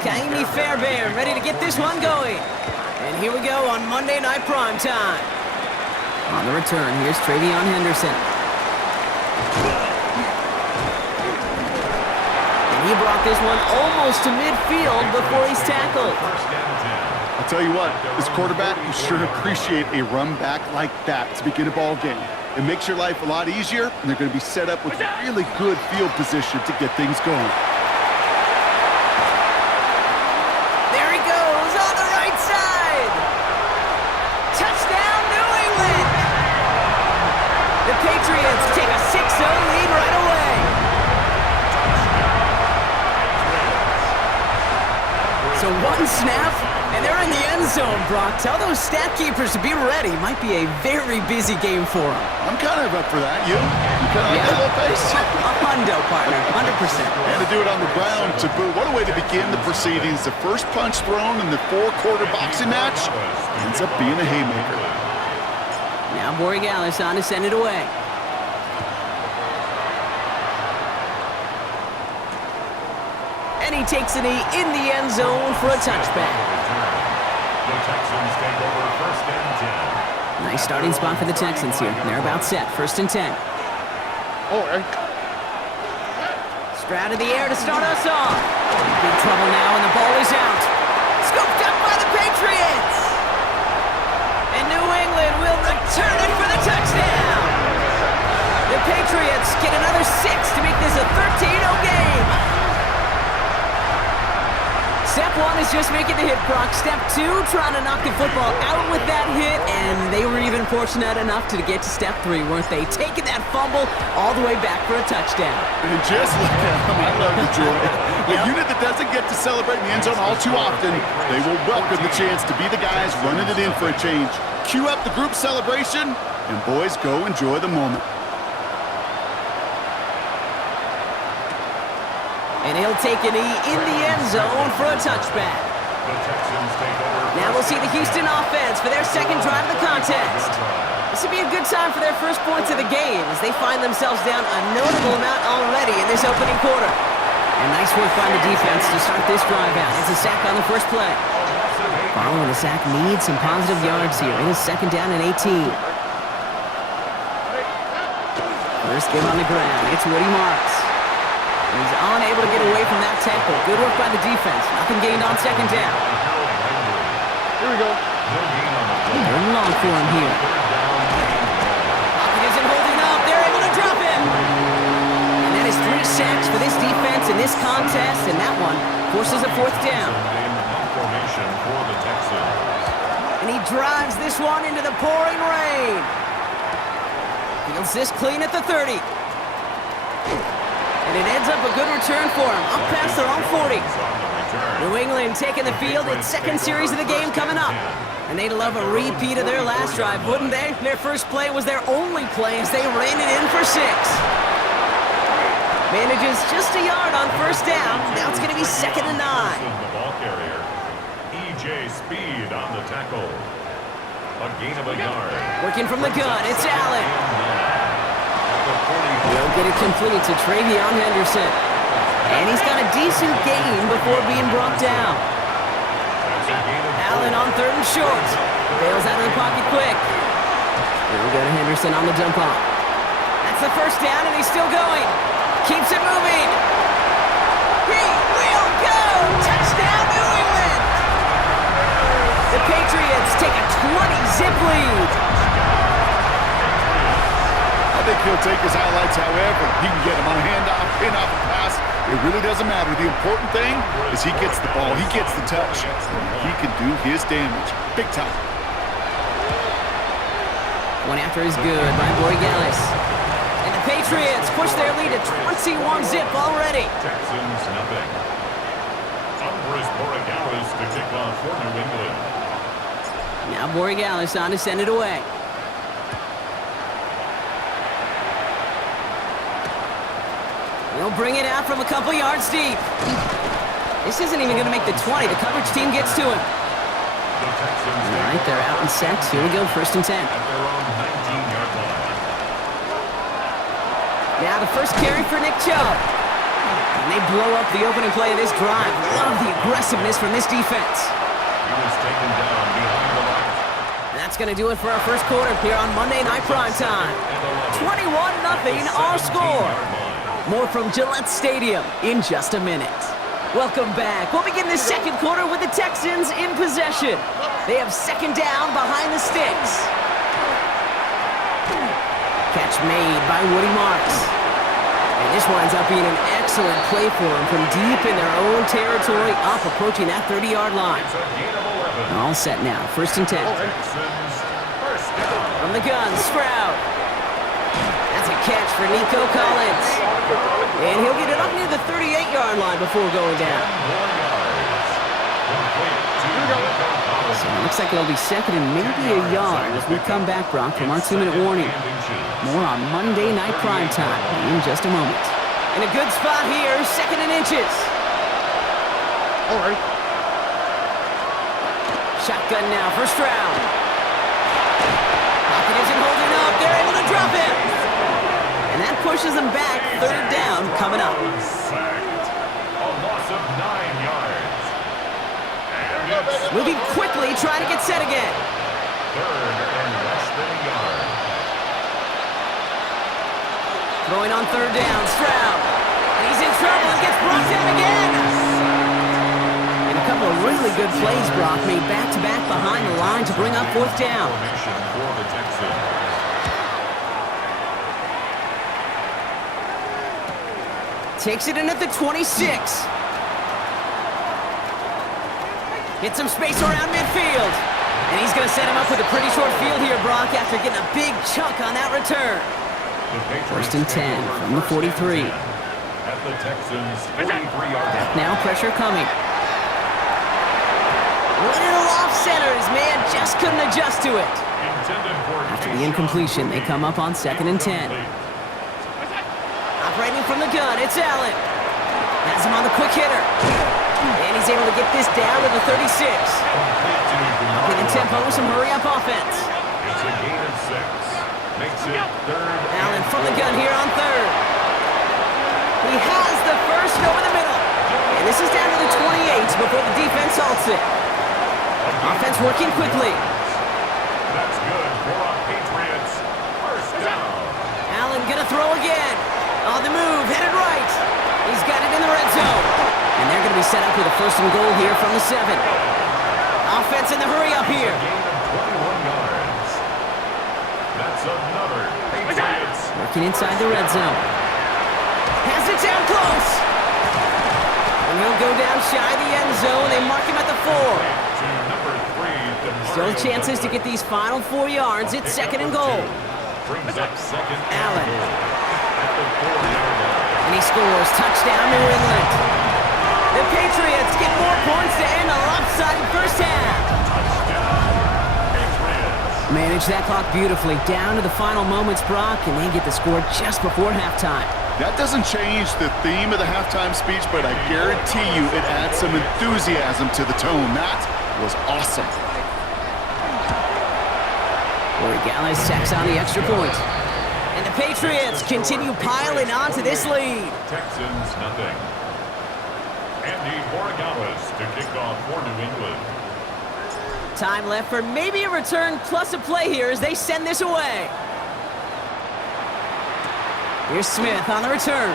Kaimi Fairbairn ready to get this one going. And here we go on Monday Night Primetime. On the return, here's Travion Henderson. And he brought this one almost to midfield before he's tackled. I'll tell you what, this quarterback will sure appreciate a run back like that to begin a ball game. It makes your life a lot easier, and they're going to be set up with really good field position to get things going. There he goes on the right side. Touchdown, New England. The Patriots take a 6-0 lead right away. So one snap, and they're in the end zone, Brock. Tell those stat keepers to be ready. Might be a very busy game for them. I'm kind of up for that. You kind of like that little pace? A hundo, partner, 100%. And to do it on the ground to boot. What a way to begin the proceedings. The first punch thrown in the four-quarter boxing match ends up being a haymaker. Now Borregales on to send it away. And he takes a knee in the end zone for a touchback. The Texans take over 1st and 10. Nice starting spot for the Texans here. They're about set. 1st and 10. Stroud in the air to start us off. Big trouble now, and the ball is out. Scooped up by the Patriots. And New England will return it for the touchdown. The Patriots get another 6 to make this a 13-0 game. Step 1 is just making the hit, Brock. Step 2, trying to knock the football out with that hit, and they were even fortunate enough to get to step 3, weren't they? Taking that fumble all the way back for a touchdown. And just like that, I love the joy. A unit that doesn't get to celebrate in the end zone all too often, they will welcome the chance to be the guys running it in for a change. Cue up the group celebration, and boys, go enjoy the moment. And he'll take a knee in the end zone for a touchback. The Texans take over. Now we'll see the Houston offense for their second drive of the contest. This would be a good time for their first points of the game as they find themselves down a notable amount already in this opening quarter. And nice work by the defense to start this drive out. It's a sack on the first play. Following the sack, needs some positive yards here. It is 2nd down and 18. First give on the ground. It's Woody Marks. He's unable to get away from that tackle. Good work by the defense. Nothing gained on 2nd down. Here we go. They're in long for him here. Pocket isn't holding up. They're able to drop him. And that is 3 sacks for this defense in this contest, and that one forces a 4th down. And he drives this one into the pouring rain. Fields this clean at the 30. And it ends up a good return for him, up past their own 40. New England taking the field, its 2nd series of the game coming up. And they'd love a repeat of their last drive, wouldn't they? Their first play was their only play as they ran it in for 6. Manages just a yard on 1st down. Now it's going to be 2nd and 9. The ball carrier, E.J. Speed on the tackle. A gain of a yard. Working from the gun, it's Allen. He'll get it complete to Travion Henderson. And he's got a decent gain before being brought down. Allen on 3rd and short. Bails out of the pocket quick. Here we go to Henderson on the dump off. That's the 1st down, and he's still going. Keeps it moving. He will go! Touchdown, New England! The Patriots take a 20-zip lead. I think he'll take his highlights however he can get them on a handoff, pin off a pass. It really doesn't matter. The important thing is he gets the ball, he gets the touch. He can do his damage. Big time. One after is good by Borregales. And the Patriots push their lead to 21-zip already. Texans nothing. Andres Borregales to kick off for New England. Now Borregales on to send it away. He'll bring it out from a couple yards deep. This isn't even going to make the 20. The coverage team gets to him. All right, they're out in sets. Here we go, 1st and 10. At their own 19-yard line. Now the first carry for Nick Chubb. And they blow up the opening play of this drive. Love the aggressiveness from this defense. He was taken down behind the line. And that's going to do it for our first quarter here on Monday Night Primetime. 21-0 our score. More from Gillette Stadium in just a minute. Welcome back. We'll begin the second quarter with the Texans in possession. They have second down behind the sticks. Catch made by Woody Marks. And this winds up being an excellent play for them from deep in their own territory, up approaching that 30-yard line. It's a gain of 11. All set now, 1st and 10. Texans, first down. From the gun, Stroud. That's a catch for Nico Collins. And he'll get it up near the 38-yard line before going down. 4 yards. Complete to Nico Collins. So it looks like it'll be second and maybe a yard as we come back, Brock, from our 2-minute warning. More on Monday Night Primetime in just a moment. In a good spot here, 2nd and inches. All right. Shotgun now for Stroud. Pocket isn't holding up. They're able to drop him. And that pushes them back. 3rd down coming up. Sacked. A loss of 9 yards. And it's Moving quickly, trying to get set again. 3rd and less than a yard. Throwing on 3rd down, Stroud. And he's in trouble and gets brought down again. And a couple of really good plays, Brock, made back-to-back behind the line to bring up 4th down. Formation for the Texans. Takes it in at the 26. Hits some space around midfield. And he's going to set him up with a pretty short field here, Brock, after getting a big chunk on that return. The Patriots 1st and 10 from the 43. At the Texans' 43-yard line. Now pressure coming. Little off center. His man just couldn't adjust to it. Intended for After the incompletion, they come up on 2nd and 10. Operating from the gun, it's Allen. Has him on the quick hitter. And he's able to get this down to the 36. Upping the tempo with some hurry-up offense. It's a gain of 6. Makes it 3rd. Allen from the gun here on 3rd. He has the first over the middle. And this is down to the 28 before the defense halts it. Offense working quickly. That's good for a Patriots. First down. Allen gonna throw again. On the move, headed right. He's got it in the red zone. And they're gonna be set up with a 1st and goal here from the 7. Offense in the hurry up here. Gain of 21 yards. That's another Patriots. Working inside the red zone. Has it down close. And he'll go down shy of the end zone. They mark him at the 4. To number 3. Still chances to get these final 4 yards. It's 2nd and goal. Brings up 2nd and Allen. goal. At the 4-yard line. And he scores. Touchdown, New England. The Patriots get more points to end a lopsided first half. Patriots. Manage that clock beautifully. Down to the final moments, Brock, and they get the score just before halftime. That doesn't change the theme of the halftime speech, but I guarantee you it adds some enthusiasm to the tone. That was awesome. Corey Gallis tacks on the extra point. And the Patriots continue piling onto this lead. Texans nothing. Andy Borregales to kick off for New England. Time left for maybe a return plus a play here as they send this away. Here's Smith on the return.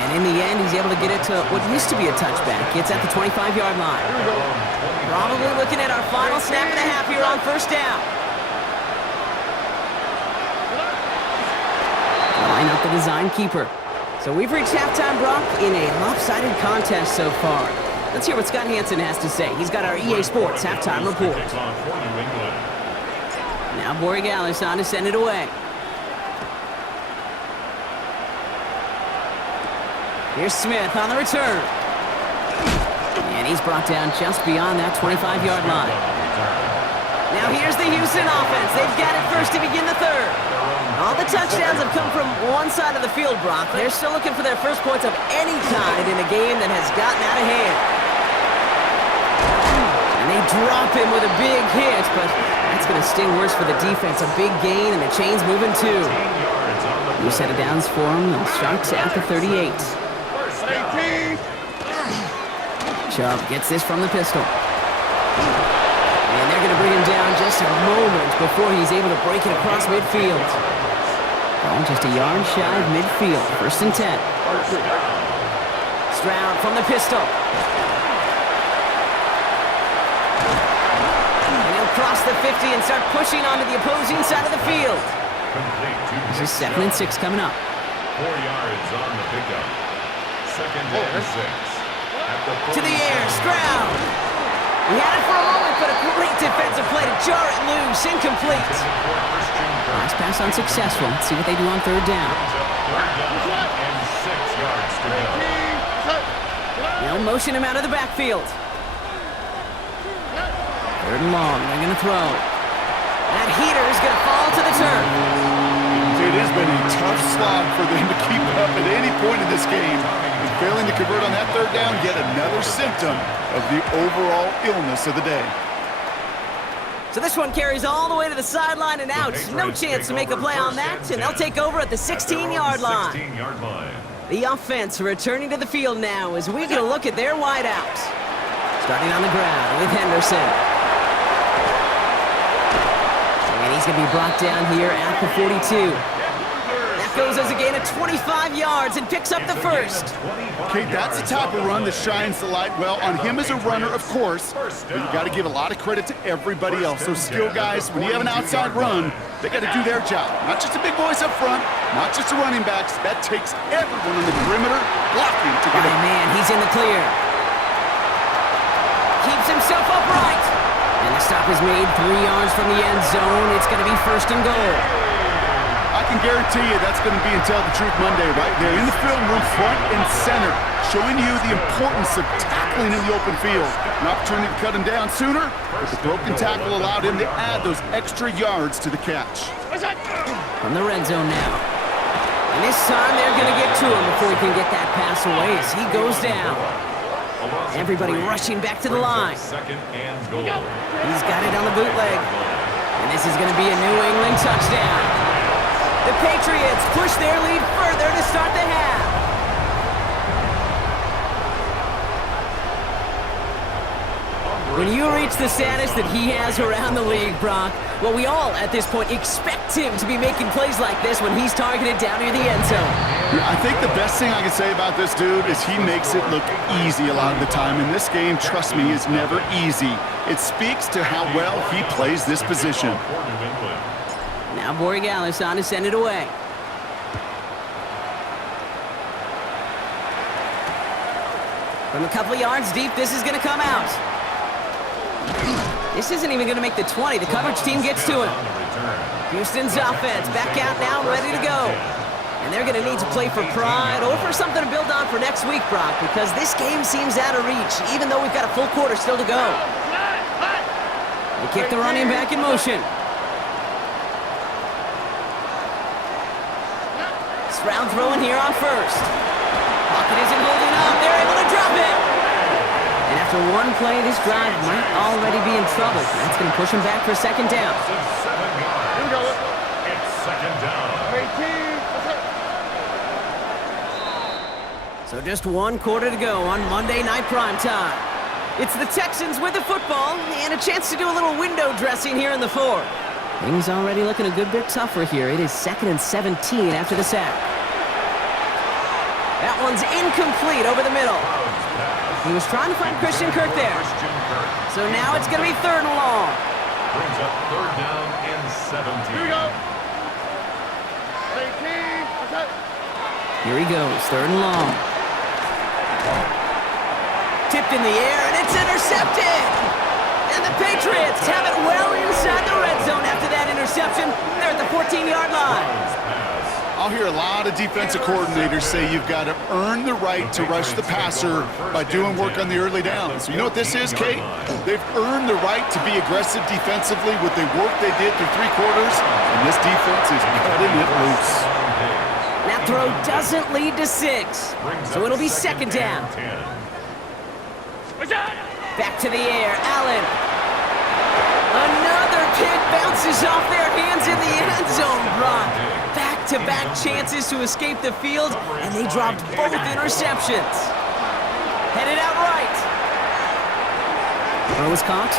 And in the end, he's able to get it to what used to be a touchback. It's at the 25-yard line. Probably looking at our final snap and a half here on 1st down. Line up the design keeper. So we've reached halftime, Brock, in a lopsided contest so far. Let's hear what Scott Hansen has to say. He's got our EA Sports halftime report. Kick off for New England. Now Borregales on to send it away. Here's Smith on the return. And he's brought down just beyond that 25-yard line. Now here's the Houston offense. They've got it first to begin the 3rd. All the touchdowns have come from one side of the field, Brock. They're still looking for their first points of any kind in a game that has gotten out of hand. And they drop him with a big hit, but that's going to sting worse for the defense. A big gain, and the chain's moving too. 15 yards on the New set of downs for him. They'll start at the 38. Chubb gets this from the pistol. And they're going to bring him down just a moment before he's able to break it across midfield. Ball just a yard shy of midfield. 1st and 10. Stroud from the pistol. And he'll cross the 50 and start pushing onto the opposing side of the field. This is 2nd and 6 coming up. 4 yards on the pickup. 2nd and 6. To the air, Stroud. He had it for a moment, but a great defensive play to jar it loose. Incomplete. Last pass unsuccessful. Let's see what they do on 3rd down. And 6 yards to go. They'll motion him out of the backfield. 3rd and long. They're going to throw. That heater is going to fall to the turf. It has been a tough slog for them to keep up at any point in this game. And failing to convert on that 3rd down, yet another symptom of the overall illness of the day. So this one carries all the way to the sideline and out. No chance to make a play on that, and they'll take over at the 16-yard line. The offense returning to the field now as we get a look at their wideouts. Starting on the ground with Henderson. And he's going to be brought down here at the 42. That goes as a gain of 25 yards and picks up the 1st. Okay, that's the type of run that shines the light well on him as a runner, of course, but you got to give a lot of credit to everybody else. Those skill guys, when you have an outside run, they got to do their job. Not just the big boys up front, not just the running backs. That takes everyone on the perimeter blocking to get it. Man, he's in the clear. Keeps himself upright. And the stop is made 3 yards from the end zone. It's going to be 1st and goal. I can guarantee you that's going to be in Tell the Truth Monday right there in the film room, front and center, showing you the importance of tackling in the open field. An opportunity to cut him down sooner, but the broken tackle allowed him to add those extra yards to the catch. From the red zone now. And this time they're going to get to him before he can get that pass away as he goes down. Everybody rushing back to the line. 2nd and goal. He's got it on the bootleg. And this is going to be a New England touchdown. The Patriots push their lead further to start the half. When you reach the status that he has around the league, Brock, well, we all, at this point, expect him to be making plays like this when he's targeted down near the end zone. Yeah, I think the best thing I can say about this dude is he makes it look easy a lot of the time. And this game, trust me, is never easy. It speaks to how well he plays this position. Now Borregales on to send it away. From a couple of yards deep, this is going to come out. This isn't even going to make the 20. The coverage team gets to him. Houston's offense back out now, ready to go. And they're going to need to play for pride or for something to build on for next week, Brock, because this game seems out of reach, even though we've got a full quarter still to go. They kick the running back in motion. Stroud throwing here on 1st. Pocket isn't holding up. They're able to drop it. And after one play, this drive might already be in trouble. That's going to push him back for 2nd down. Here we go. It's 2nd down. So just 1 quarter to go on Monday Night Primetime. It's the Texans with the football and a chance to do a little window dressing here in the 4th. Things already looking a good bit tougher here. It is 2nd and 17 after the sack. That one's incomplete over the middle. He was trying to find Christian Kirk there. So now it's going to be 3rd and long. Brings up 3rd down and 17. Here we go. Here he goes, 3rd and long. Tipped in the air, and it's intercepted! And the Patriots have it well inside the red zone after that interception. They're at the 14-yard line. I'll hear a lot of defensive coordinators say you've got to earn the right to rush the passer by doing work on the early downs. You know what this is, Kate? They've earned the right to be aggressive defensively with the work they did through 3 quarters, and this defense is cutting it loose. That throw doesn't lead to 6, so it'll be 2nd down. Back to the air, Allen. Another kick bounces off their hands in the end zone, Brock. Back back-to-back chances to escape the field, and they dropped both interceptions. Headed out right. Throw was caught.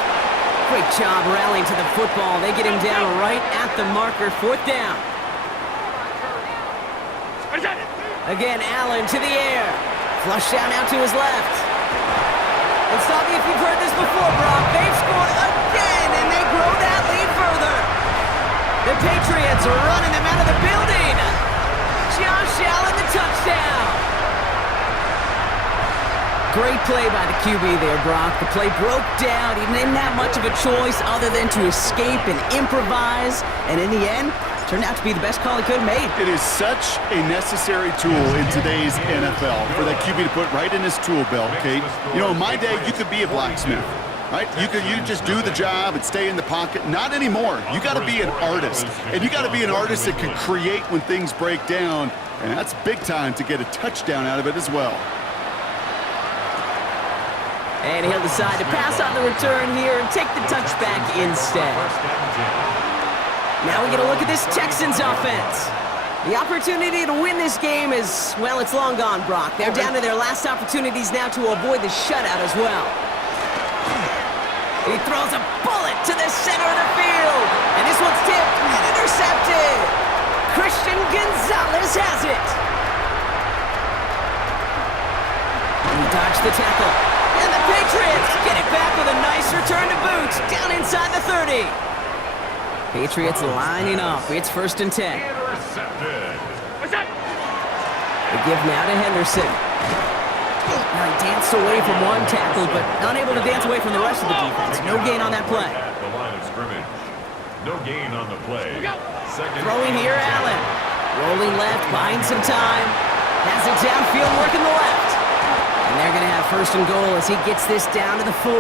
Great job rallying to the football. They get him down right at the marker, 4th down. Again, Allen to the air. Flushed down out to his left. And stop me if you've heard this before, Brock. They've scored again, and they grow that lead further. The Patriots are running them out of the building. Josh Allen, the touchdown. Great play by the QB there, Brock. The play broke down. He didn't have much of a choice other than to escape and improvise. And in the end, turned out to be the best call he could have made. It is such a necessary tool in today's NFL for that QB to put right in his tool belt, Kate. You know, in my day, you could be a blacksmith, right? You just do the job and stay in the pocket. Not anymore. You got to be an artist. And you got to be an artist that can create when things break down. And that's big time to get a touchdown out of it as well. And he'll decide to pass on the return here and take the touchback instead. Now we get a look at this Texans offense. The opportunity to win this game is, well, it's long gone, Brock. They're down to their last opportunities now to avoid the shutout as well. He throws a bullet to the center of the field. And this one's tipped and intercepted. Christian Gonzalez has it. He dodged the tackle. And the Patriots get it back with a nice return to boot down inside the 30. Patriots lining up. It's 1st and 10. Intercepted. They give now to Henderson. Now he danced away from one tackle, but unable to dance away from the rest of the defense. No gain on that play. At the line of scrimmage. No gain on the play. Throwing here, Allen. Rolling left, buying some time. Has it downfield, working the left. And they're going to have 1st and goal as he gets this down to the 4.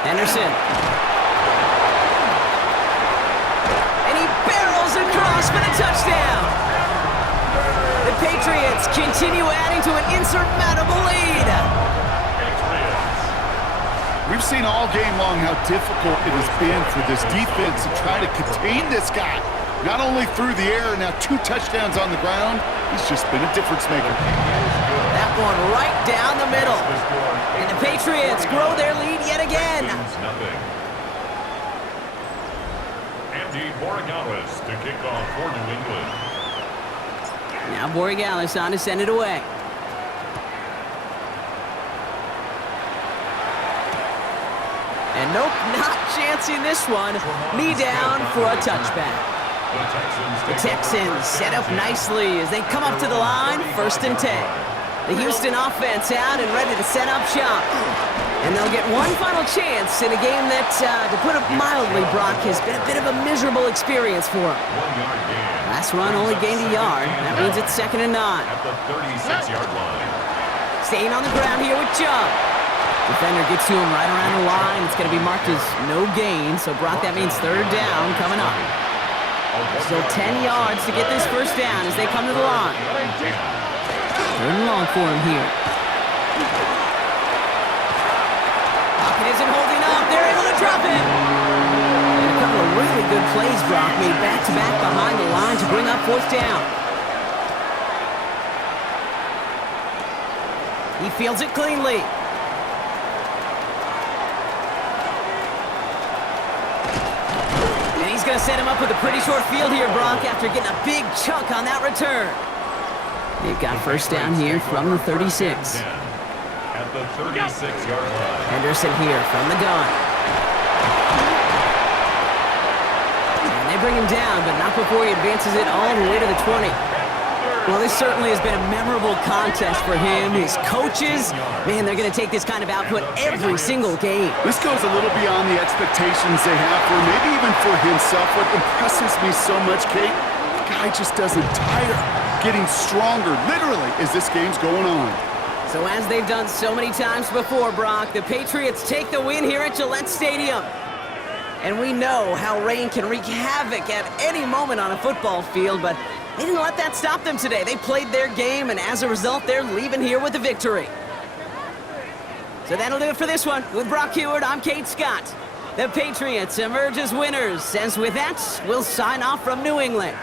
Henderson. And he barrels across for the touchdown. The Patriots continue adding to an insurmountable lead. We've seen all game long how difficult it has been for this defense to try to contain this guy. Not only through the air, now 2 touchdowns on the ground. He's just been a difference maker. That one right down the middle. And the Patriots grow their lead yet again. Andy Borregales to kick off for New England. Now Borregales on to send it away. And nope, not chancing this one. Knee down for a touchback. The Texans set up nicely as they come up to the line, 1st and 10. The Houston offense out and ready to set up shop. And they'll get one final chance in a game that, to put it mildly, Brock, has been a bit of a miserable experience for them. Last run only gained a yard. That means it's 2nd and 9. At the 36-yard line. Staying on the ground here with Chubb. Defender gets to him right around the line. It's going to be marked as no gain. So, Brock, that means 3rd down coming up. Still 10 yards to get this 1st down as they come to the line. 3rd and long for him here. Pocket isn't holding up. They're able to drop him. And a couple of really good plays, Brock, made back-to-back behind the line to bring up 4th down. He fields it cleanly. He's going to set him up with a pretty short field here, Brock, after getting a big chunk on that return. They've got 1st down here from the 36. At the 36-yard line. Henderson here from the gun. And they bring him down, but not before he advances it all the way to the 20. Well, this certainly has been a memorable contest for him. His coaches, man, they're going to take this kind of output every single game. This goes a little beyond the expectations they have for him, maybe even for himself. What impresses me so much, Kate, the guy just doesn't tire, getting stronger, literally, as this game's going on. So as they've done so many times before, Brock, the Patriots take the win here at Gillette Stadium. And we know how rain can wreak havoc at any moment on a football field, but They didn't let that stop them today. They played their game, and as a result, they're leaving here with a victory. So that'll do it for this one. With Brock Heward, I'm Kate Scott. The Patriots emerge as winners, as with that, we'll sign off from New England.